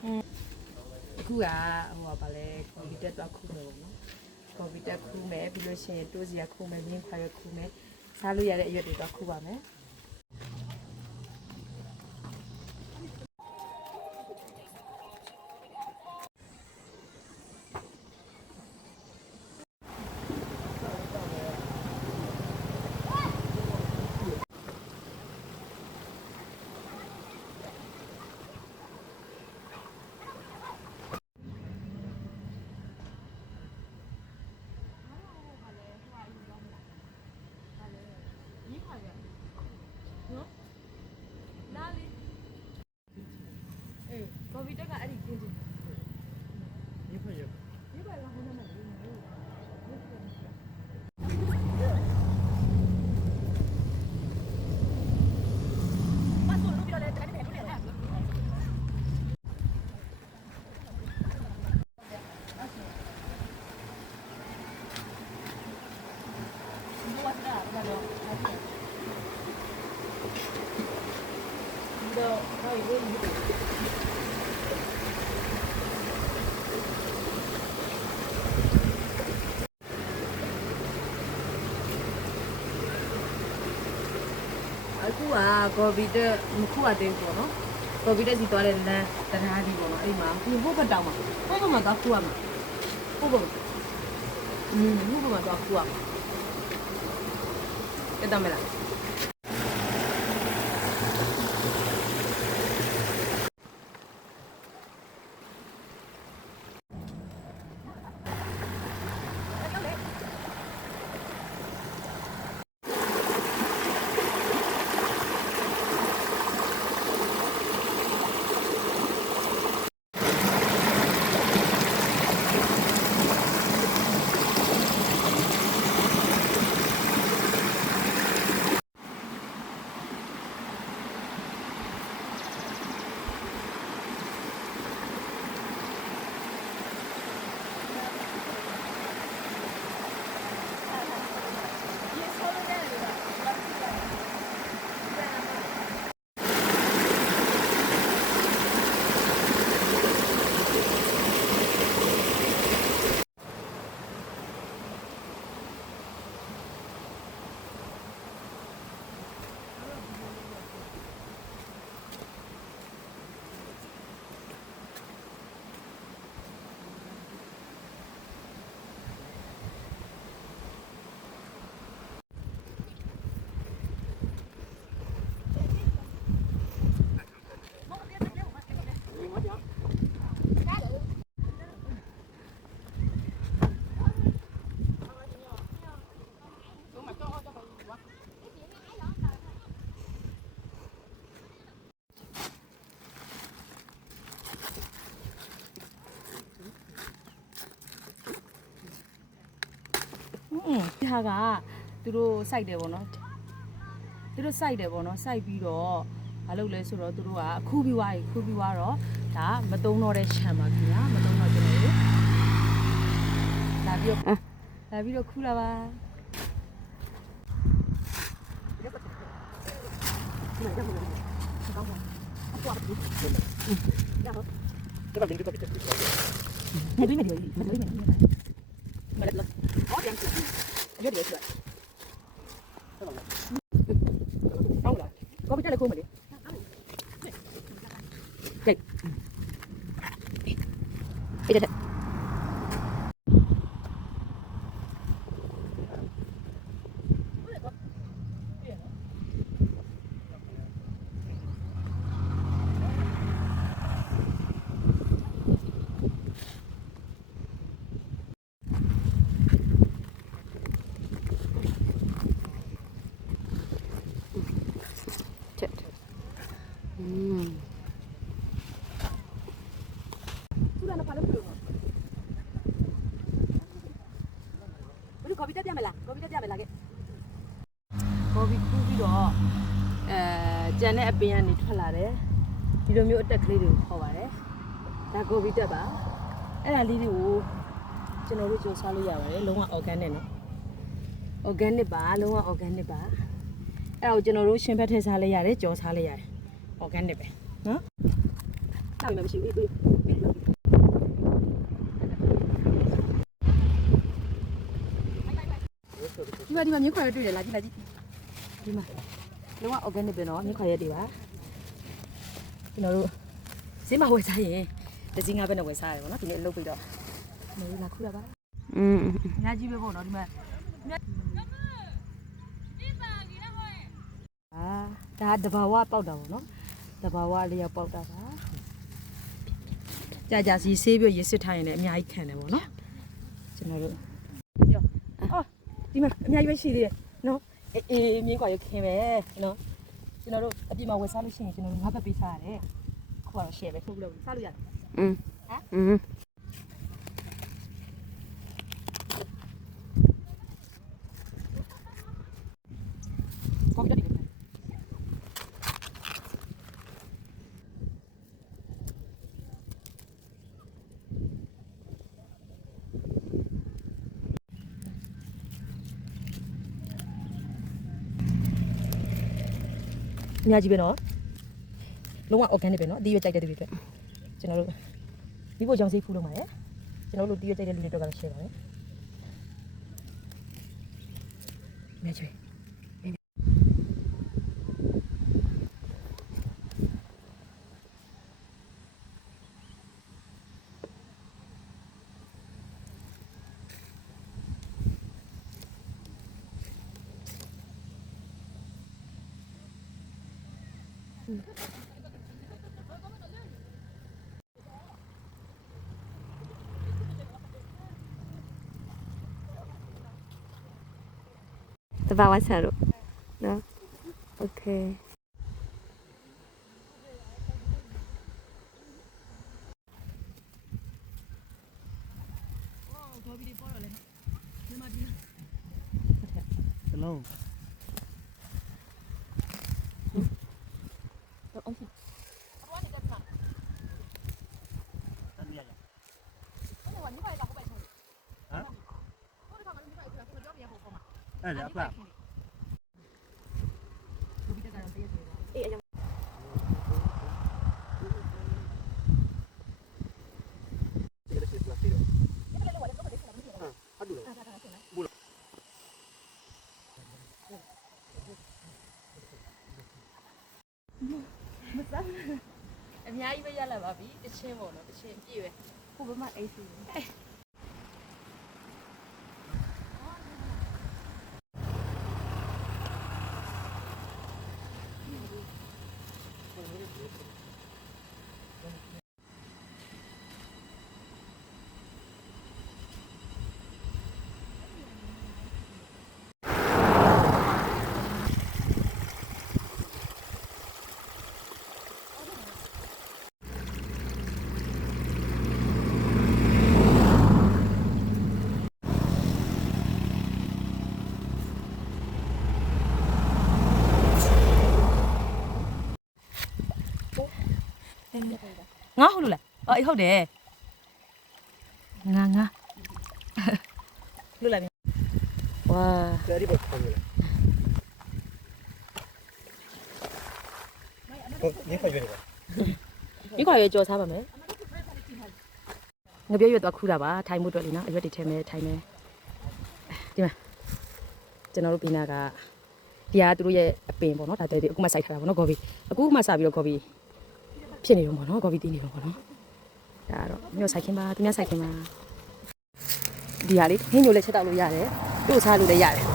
အခုကဟိုပါလေကွန်ပျူတာတော့ခုမယ်ပေါ့နော်ကွန်ပျူတာခုမယ်ပြီးလို့ရှိရင်တိုးစီရခုမယ်မြင်းခွာရခုမယ်စားလို့ရတဲ့အရွက်တွေတော့ခုပါမယ်ကွန်ပျူတာကအဲ့ဒီကျင်းချင်းရေဖရရေဖရကဟိုနားမှာလေအခုကကွန်ပျူတာမခုအသေးဘူးပေါ့နော်ကွန်ပျူတာစီသွားတဲ့လမ်းတရားကြီးပေါ့နော်အဲ့မှာဒီဘုတ်ကတောင်းမှာဘုတ်ကမှတော့ခုရမှာဘုတ်ကဘုတ်ကမှတော့ခုရမှာတက်တော့မလားဒီဟာကသူတို့စိုက်တယ်ပေါ့နော်သူတို့စိုက်တယ်ပေါ့နော်စိုက်ပြီးတော့မလုပ်လဲဆိုတော့သူတို့ကခူးပြီးွားပြီခူးပြီးွားတော့ဒါမတုံးတော့တဲ့ခြံပါခင်ဗျာမတုံးတော့ကျွန်တော်တို့လာပြီးတော့ခူးလာပါcó biết là cô mà đi đây bây giờ coffee တက်ပြမယ်လား coffee တက်ပြမယ်လားကဲ coffee ခူးပြီးတော့ကြံတဲ့အပင်ကနေထွက်လာတယ်ဒီလိုမျိုးအတက်ကလေးတွေကိုခေါ်ပါတယ်ဒါ coffee တက်ပါအဲ့ဒါလေးတွေကိုကျွန်တော်တို့ကြိုးစားလို့ရပါတယ်လုံးဝ organic နော် organic ပါလုံးဝ organic ပါအဲ့ဒါကိုကျွန်တော်တို့ရှင်ဘက်ထည့်စားလိုက်ရတယ်ကြော်စားလိုက်ရတယ် organic ပဲနော် တောက်မှမရှိဘူးဒီမှာမြင်းခွာရတွေ့တယ်လာကြည့်ဒီမှာလုံးဝ organic ပဲနော်မြင်းခွာရတွေပါကျွန်တော်တို့ဈေးမှာဝယ်စားရင်တကြီးငါးပဲနဲ့ဝယ်စားရတယ်ဗောနော်ဒီနေ့အလုပ်ပြီးတော့မင်းလာခုတာပါညကြီးပဲပေါ့နော်ဒီမှာဒါတဘာဝပေါက်တာဗောနော်တဘာဝလေးရောက်ပေါက်တာပါကြာစီဆေးပြီးရေစစ်ထားရင်လည်းအများကြီးခံတယ်ဗောနော်ကျွန်တော်တို့ပြောအော်ဒီမှာအများကြီးပဲရှိသေးတယ်နော်အေးမြင်းခွာရခင်းပဲနော်ကျွန်တော်တို့အပြင်မှာဝယ်စားလို့ရှိရင်ကျွန်တော်တို့ငါးဘက်ပေးစားရတယ်ခုကတော့ share ပဲထုတ်လို့စားလို့ရတယ်ဟမ်ကော်ဖီတက်အများကြီးပဲနော်လုံးဝ organic ပဲနော်အသီးရွက်ကြိုက်တဲ့သူတွေအတွက်ကျွန်တော်တို့ဒီပေါ်ကြောင်စိတ်ဖူးလုံးပါတယ်ကျွန်တော်တို့တီးရွက်ကြိုက်တဲ့လူတွေတော့ကတော့ share ပါတယ်မြဲချွေတဘာဝဆရာတို့နော်โอเคHello. Đây là apa?အများကြီးပဲရလာပါပြီတချင်းပေါ့နော်တချင်းပြည့်ပဲကိုဘမအိတ်စီငါဟုတ်လို့လားအော်အေးဟုတ်တယ်ငါလို့လားဝါ Dari bot kami. Oh, ni kau jual ni. ဒီခွာရွယ်ကြော်စားပါမယ်ငပြည့်ရွက်သွားခူးတာပါထိုင်မှုအတွက်လေနော်အရွက်တွေထဲမဲ့ထိုင်မယ်ဒီမှာကျွန်တော်တို့ပြီးနာကဒီဟာသူတို့ရဲ့အပင်ပေါ့နော်ဒါတဲ့အခုမှစိုက်ထားတာပေါ့နော်ဂေါ်ဘီအခုမှစပြီးတော့ဂေါ်ဘီဖြစ်နေတော့ပေါ့နော်ဂေါ်ဘီတင်းနေတော့ပေါ့နော်ဒါတော့မျိုးစိုက်ခင်ပါသူများစိုက်ခင်ပါဒီဟာလေးဟင်းညိုလည်းချက်တောက်လို့ရတယ်တို့စားလို့လည်းရတယ်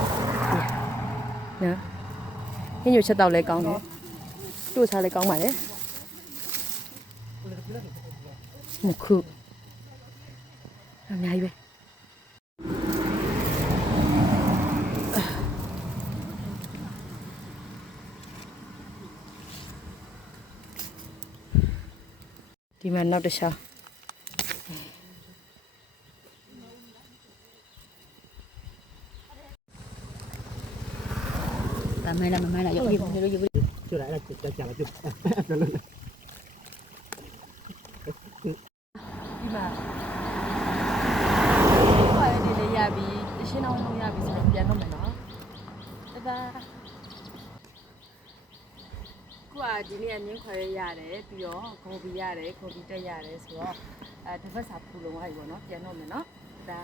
နော်ဟင်းညိုချက်တောက်လည်းကောင်းတယ်တို့စားလည်းကောင်းပါတယ်မခုအများကြီးပဲဒီမှာနောက်တစ်ခြားမမဲလာရုပ်ပြီးရုပ် Jual lah, jalan tu. ဒီမှာခေါ်ရည်လေးရပြီတရှင်းအောင်လုပ်ရပြီဆိုတော့ပြန်တော့မယ်နော်တဒါ ခုကဒီနေ့မြင်းခွဲရတယ်ပြီးတော့ဂေါ်ဘီရတယ်ဂေါ်ဘီတက်ရတယ်ဆိုတော့တစ်ဖက်စာဖူလုံသွားပြီပေါ့နော်ပြန်တော့မယ်နော်ဒါ